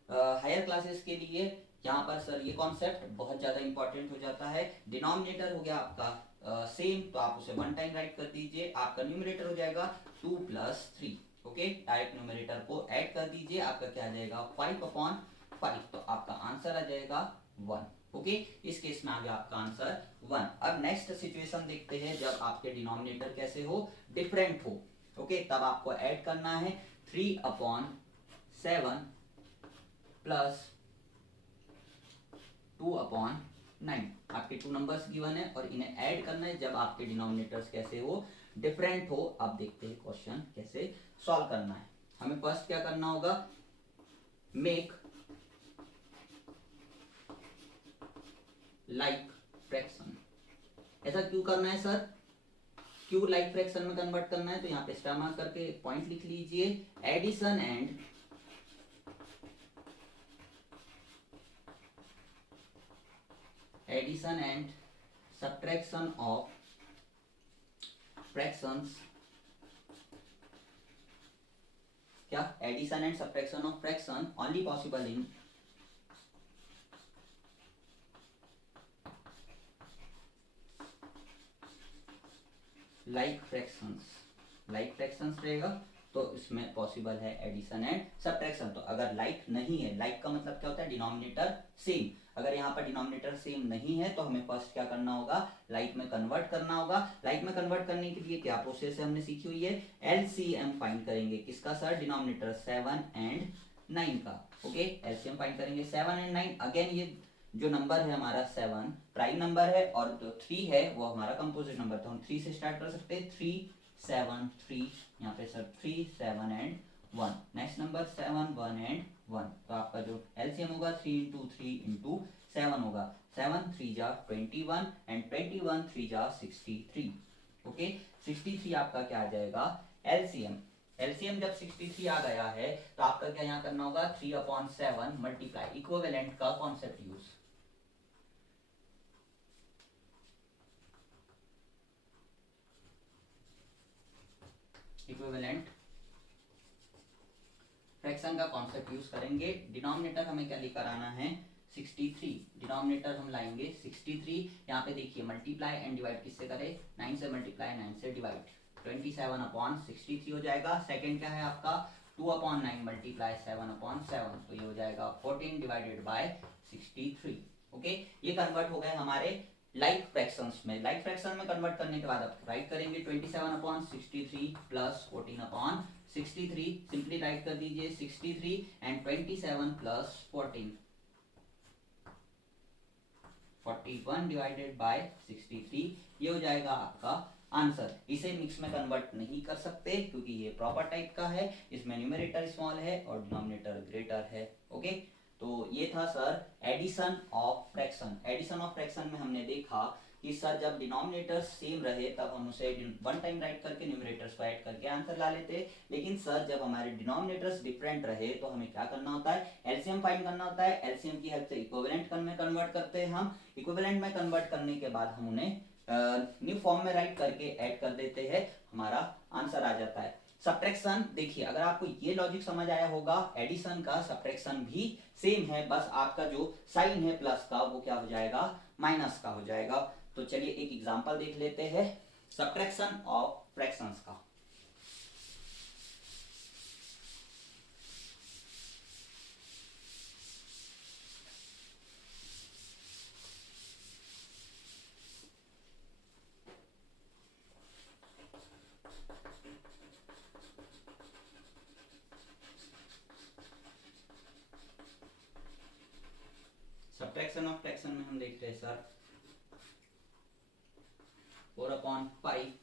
हायर क्लासेस के लिए यहाँ पर सर ये कॉन्सेप्ट बहुत ज्यादा इंपॉर्टेंट हो जाता है। डिनोमिनेटर हो गया आपका सेम तो आप उसे 1 टाइम राइट कर दीजिए। आपका न्यूमरेटर हो जाएगा 2 + 3। ओके, डायरेक्ट न्यूमरेटर को ऐड कर दीजिए। आपका क्या आ जाएगा? 5/5। तो आपका आंसर आ जाएगा 1। ओके, इस केस में आ गया आपका आंसर 1। अब नेक्स्ट सिचुएशन देखते हैं जब आपके डिनोमिनेटर कैसे हो? डिफरेंट हो। ओके, तब आपको ऐड करना है 3/7 प्लस 2/9। आपके 2 नंबर्स गिवन है और इन्हें ऐड करना है जब आपके डिनोमिनेटर्स कैसे हो? डिफरेंट हो। अब देखते हैं क्वेश्चन कैसे सॉल्व करना है। हमें फर्स्ट क्या करना होगा? Make like fraction. ऐसा क्यों करना है सर? क्यों लाइक फ्रैक्शन में कन्वर्ट करना है? तो यहाँ पे स्टार मार्क करके पॉइंट लिख लीजिए। Addition and subtraction of fractions क्या addition and subtraction of fraction only possible in like fractions रहेगा, तो इसमें पॉसिबल है एडिशन एंड सब्ट्रैक्शन। तो अगर लाइक नहीं है, लाइक का मतलब क्या होता है, डिनोमिनेटर सेम, अगर यहाँ पर डिनोमिनेटर सेम नहीं है तो हमें फर्स्ट क्या करना होगा, लाइक में कन्वर्ट करना होगा। लाइक में कन्वर्ट करने के लिए क्या प्रोसेस है हमने सीखी हुई है, एलसीएम फाइंड करेंगे, किसका सर, डिनोमिनेटर 7 एंड 9 का। ओके, एलसीएम फाइंड करेंगे 7 एंड 9। अगेन ये जो नंबर है हमारा 7 प्राइम नंबर है और जो 3 है वो हमारा कंपोजिट नंबर, तो हम 3 से स्टार्ट कर सकते हैं, 3 7 3, यहाँ पे sir 3 7 and 1। Next number 7 1 and 1, तो आपका जो एलसीएम होगा 3 इंटू 3 इंटू 7 होगा, 7 3 जा 21 एंड 21 3 जा 63। ओके, 63 आपका क्या आ जाएगा, एलसीएम। एलसीएम जब 63 आ गया है तो आपका क्या यहाँ करना होगा, 3/7 मल्टीप्लाई, इक्विवेलेंट का कॉन्सेप्ट यूज। इक्विवेलेंट फ्रैक्शन का कॉन्सेप्ट यूज करेंगे। डिनोमिनेटर हमें क्या लेकर आना है, 63, डिनोमिनेटर हम लाएंगे 63। यहाँ पे देखिए मल्टीप्लाई एंड डिवाइड किससे करें, 9 से मल्टीप्लाई 9 से डिवाइड, 27/63 हो जाएगा। सेकंड क्या है आपका, 2/9 मल्टीप्लाई 7/7, तो ये हो जाएगा 14 डिवाइडेड बाय 63। ओके, ये कन्वर्ट हो गए हमारे लाइक फ्रैक्शंस में। लाइक फ्रैक्शन में कन्वर्ट करने के बाद आप राइट करेंगे 27/63 प्लस 14/63, सिंपली राइट कर दीजिए 63 एंड 27 प्लस 14, 41 डिवाइडेड बाय 63, ये हो जाएगा आपका आंसर। इसे मिक्स में कन्वर्ट नहीं कर सकते क्योंकि ये प्रॉपर टाइप का है, इसमें न्यूमरेटर स्मॉल है और डिनोमिनेटर ग्रेटर है। ओके, तो ये था sir addition of fraction. Addition of fraction में हमने देखा कि सर जब डिनोमिनेटर्स सेम रहे तब हम उसे वन टाइम राइट करके न्यूमरेटर्स को ऐड करके आंसर ला लेते, लेकिन सर जब हमारे डिनोमिनेटर्स डिफरेंट रहे तो हमें क्या करना होता है, एलसीएम फाइंड करना होता है। एलसीएम की हेल्प से इक्विवेलेंट में कन्वर्ट करते हैं हम, इक्विवेलेंट में कन्वर्ट करने के बाद हम उन्हें न्यू फॉर्म में राइट करके ऐड कर देते हैं, हमारा आंसर आ जाता है। सब्ट्रैक्शन देखिए, अगर आपको ये लॉजिक समझ आया होगा, एडिशन का सब्ट्रैक्शन भी सेम है, बस आपका जो साइन है प्लस का वो क्या हो जाएगा, माइनस का हो जाएगा। तो चलिए एक एग्जांपल देख लेते हैं सब्ट्रैक्शन ऑफ फ्रैक्शंस का। सब्ट्रैक्शन ऑफ फ्रैक्शन में हम देख रहे हैं सर 4/5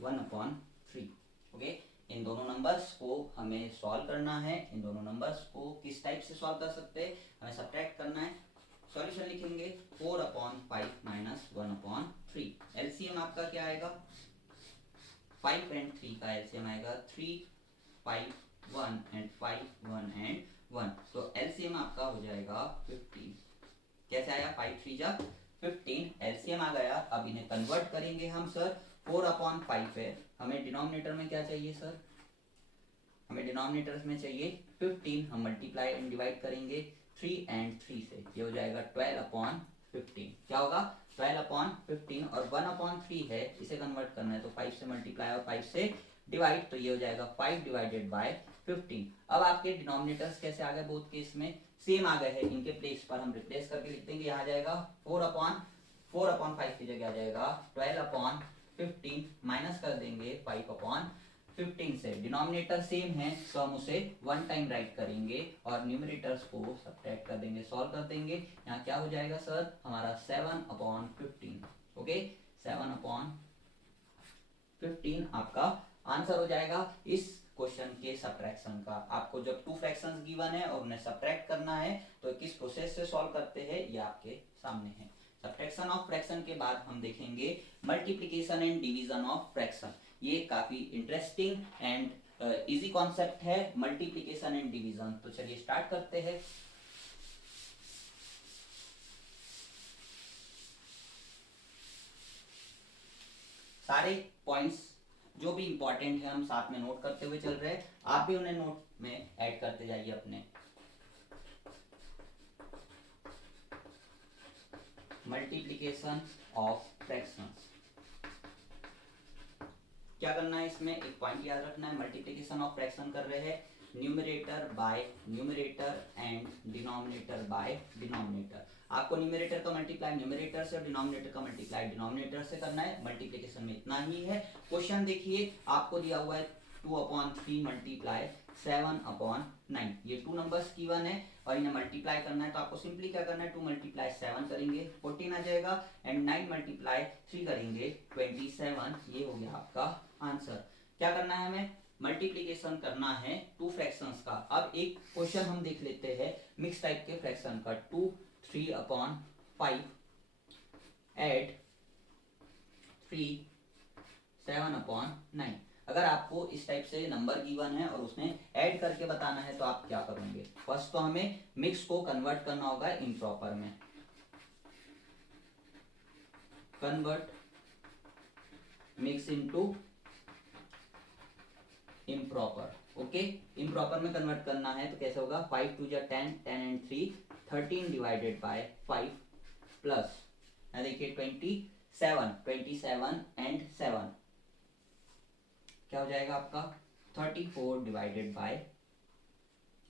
1/3। ओके, इन दोनों नंबर्स को हमें सॉल्व करना है। इन दोनों नंबर्स को किस टाइप से सॉल्व कर सकते हैं, हमें सब्ट्रैक्ट करना है। सॉल्यूशन लिखेंगे 4/5 माइनस 1/3। एलसीएम आपका क्या आएगा, 5 एंड 3 का एलसीएम आएगा 3 5 1 एंड 5 1 एंड 1, तो एलसीएम आपका हो जाएगा 15। कैसे आया, 5 3 जा 15, एलसीएम आ गया। अब इन्हें कन्वर्ट करेंगे हम सर, 4/5 है, हमें डिनोमिनेटर में क्या चाहिए सर, हमें डिनोमिनेटर में चाहिए 15, हम मल्टीप्लाई एंड डिवाइड करेंगे 3 एंड 3 से, ये हो जाएगा 12/15। क्या होगा, 12/15 और 1/3 है, इसे कन्वर्ट करना है तो 5 से मल्टीप्लाई और 5 से डिवाइड, तो ये हो जाएगा 5 डिवाइडेड बाय 15। अब आपके डिनोमिनेटर्स कैसे आ गए, बोथ केस में सेम आ गए हैं, इनके प्लेस पर हम रिप्लेस करके लिख देंगे। यहाँ जाएगा 4/5 की जगह आ जाएगा 12/15, माइनस कर देंगे 5/15 से। डिनोमिनेटर सेम है तो हम उसे वन टाइम राइट करेंगे और न्यूमरेटर्स को सब्ट्रैक्ट कर देंगे, सॉल्व कर देंगे। यहाँ क्या हो जाएगा सर, हमारा 7/15। ओके, 7/15 आपका आंसर हो जाएगा इस क्वेश्चन के सब्ट्रैक्शन का। आपको जब टू फ्रैक्शंस गिवन है और उन्हें सब्ट्रैक्ट करना है तो किस प्रोसेस से सॉल्व करते हैं ये आपके सामने है। सब्ट्रैक्शन ऑफ फ्रैक्शन के बाद हम देखेंगे multiplication and division of fraction. ये काफी इंटरेस्टिंग एंड इजी कॉन्सेप्ट है, मल्टीप्लिकेशन एंड डिवीजन। तो चलिए स्टार्ट करते हैं। सारे पॉइंट्स जो भी इंपॉर्टेंट है हम साथ में नोट करते हुए चल रहे हैं, आप भी उन्हें नोट में ऐड करते जाइए अपने। मल्टीप्लीकेशन ऑफ फ्रैक्शंस, क्या करना है इसमें, एक पॉइंट याद रखना है, मल्टीप्लीकेशन ऑफ फ्रैक्शन कर रहे हैं numerator bye numerator and denominator by denominator. आपको न्यूमरेटर का मल्टीप्लाई न्यूमरेटर से और डिनोमिनेटर का मल्टीप्लाई डिनोमिनेटर से करना है। मल्टीप्लिकेशन में इतना ही है। क्वेश्चन देखिए, आपको दिया हुआ है 2/3 मल्टीप्लाई 7/9, ये 2 नंबर्स की वन है और इन्हें मल्टीप्लाई करना है, तो आपको सिंपली क्या करना है, 2 × 7 करेंगे 14 आ जाएगा, एंड 9 × 3 करेंगे 27, ये हो गया आपका आंसर। क्या करना है हमें, मल्टीप्लिकेशन करना है टू फ्रैक्शंस का। अब एक क्वेश्चन हम देख लेते हैं मिक्स टाइप के फ्रैक्शन का, 2 3/5 एड 3 7/9। अगर आपको इस टाइप से नंबर गिवन है और उसमें ऐड करके बताना है तो आप क्या करोगे, फर्स्ट तो हमें मिक्स को कन्वर्ट करना होगा इम्प्रॉपर में, convert mix into improper. Okay, improper में कन्वर्ट करना है तो कैसे होगा, 5 2 10, 10 and 3 13 डिवाइडेड बाय 5 प्लस देखिए 27 and 7 क्या हो जाएगा आपका 34 डिवाइडेड बाय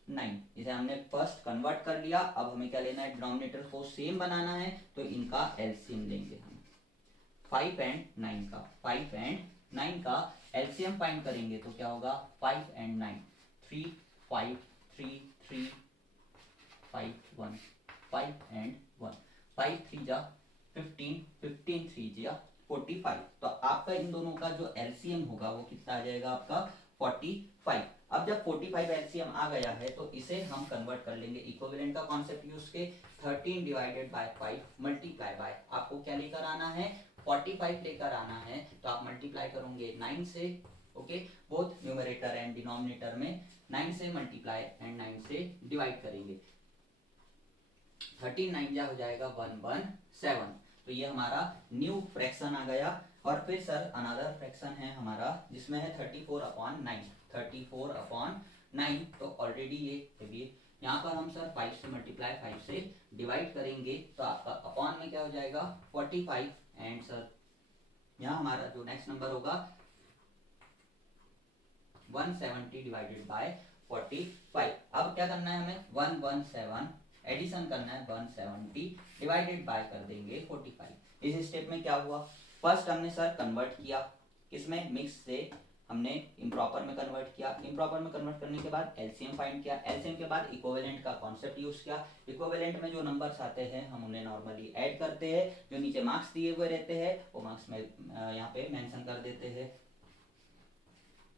9। इसे हमने फर्स्ट कन्वर्ट कर लिया। अब हमें क्या लेना है, डिनोमिनेटर को सेम बनाना है, तो इनका एलसीएम लेंगे हम 5 and 9 का। 5 and 9 का एलसीएम फाइंड करेंगे तो क्या होगा, 5 and 9 3 5 3 3 5 1 5 and 1 5 3 जा 15 15 3 जा 45। तो आपका इन दोनों का जो एलसीएम होगा वो कितना आ जाएगा आपका 45। अब जब 45 एलसीएम आ गया है तो इसे हम कन्वर्ट कर लेंगे इक्विवेलेंट का कॉन्सेप्ट यूज के, 13 डिवाइडेड बाय 5 मल्टीप्लाई बाय, आपको क्या लेकर आना है 45 लेकर आना है, तो आप मल्टीप्लाई करोगे 9 से। Okay, both numerator and denominator में 9 से मल्टीप्लाई एंड 9 से डिवाइड करेंगे, 13 9 जा हो जाएगा 117। तो ये हमारा न्यू फ्रैक्शन आ गया। और फिर सर अनदर फ्रैक्शन है हमारा जिसमें है 34/9, 34/9। तो ऑलरेडी ये यहाँ पर हम सर 5 से मल्टीप्लाई 5 से डिवाइड करेंगे तो आपका अपॉन में क्या हो जाएगा 45, एंड सर यहाँ हमारा जो नेक्स्ट नंबर होगा 170 डिवाइडेड बाय 45। अब क्या करना है हमें 117 एडिशन करना है 170 डिवाइडेड बाय कर देंगे 45। इस स्टेप में क्या हुआ, फर्स्ट हमने सर कन्वर्ट किया किसमें, मिक्स से हमने इम्प्रॉपर में कन्वर्ट किया, इम्प्रॉपर में कन्वर्ट करने के बाद एलसीएम फाइंड किया, एलसीएम के बाद इक्विवेलेंट का कॉन्सेप्ट यूज किया। इक्विवेलेंट में जो नंबर्स आते हैं हम उन्हें नॉर्मली ऐड करते हैं, जो नीचे मार्क्स दिए हुए रहते हैं वो मार्क्स में यहाँ पे मेंशन कर देते हैं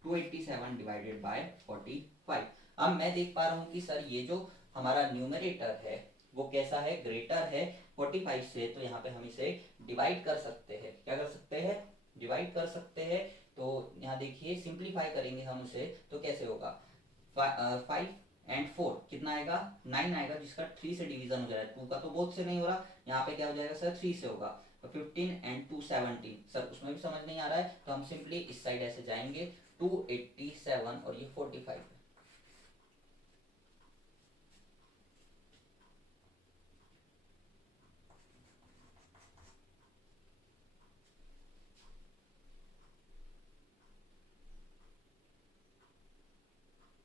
287 डिवाइडेड बाय 45। अब मैं देख पा रहा हूँ कि सर ये जो हमारा न्यूमरेटर है वो कैसा है, ग्रेटर है 45 से, तो यहाँ पे हम इसे डिवाइड कर सकते हैं। क्या कर सकते हैं, डिवाइड कर सकते हैं। तो यहाँ देखिए सिंप्लीफाई करेंगे हम उसे तो कैसे होगा, 5 and 4 कितना आएगा 9 आएगा, जिसका 3 से डिवीजन हो जा रहा है, 2 का तो बोथ से नहीं हो रहा, यहाँ पे क्या हो जाएगा सर 3 से होगा। तो 15 and 2 17, सर उसमें भी समझ नहीं आ रहा है तो हम सिंपली इस साइड ऐसे जाएंगे 287 और ये 45।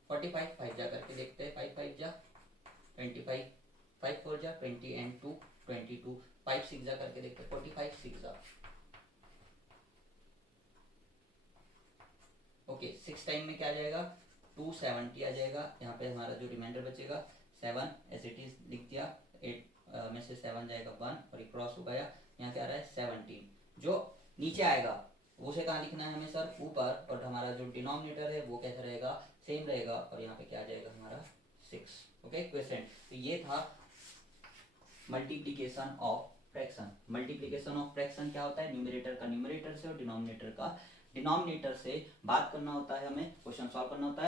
45 5 जा करके देखते हैं, 5 5 जा 25, 5 4 जा 20 and 2 22, 5 6 जा करके देखते हैं 45 6 जा। ओके, 6 टाइम में क्या आ जाएगा 270 आ जाएगा। यहाँ पे हमारा जो रिमाइंडर बचेगा 7 एज इट इज लिख दिया, 8 में से 7 जाएगा 1 और एक क्रॉस हो गया, यहाँ क्या आ रहा है 17। जो नीचे आएगा उसे कहाँ लिखना है हमें सर ऊपर, और हमारा जो डिनोमिनेटर है वो कैसा रहेगा सेम रहेगा, और यहाँ पे क्या आ जाएगा हमारा 6। ओके क्वेश्चन, तो ये था multiplication of fraction. Multiplication of fraction क्या होता है, न्यूमरेटर का न्यूमरेटर से और डिनोमिनेटर का डिनोमिनेटर से बात करना होता है, हमें क्वेश्चन सॉल्व करना होता है।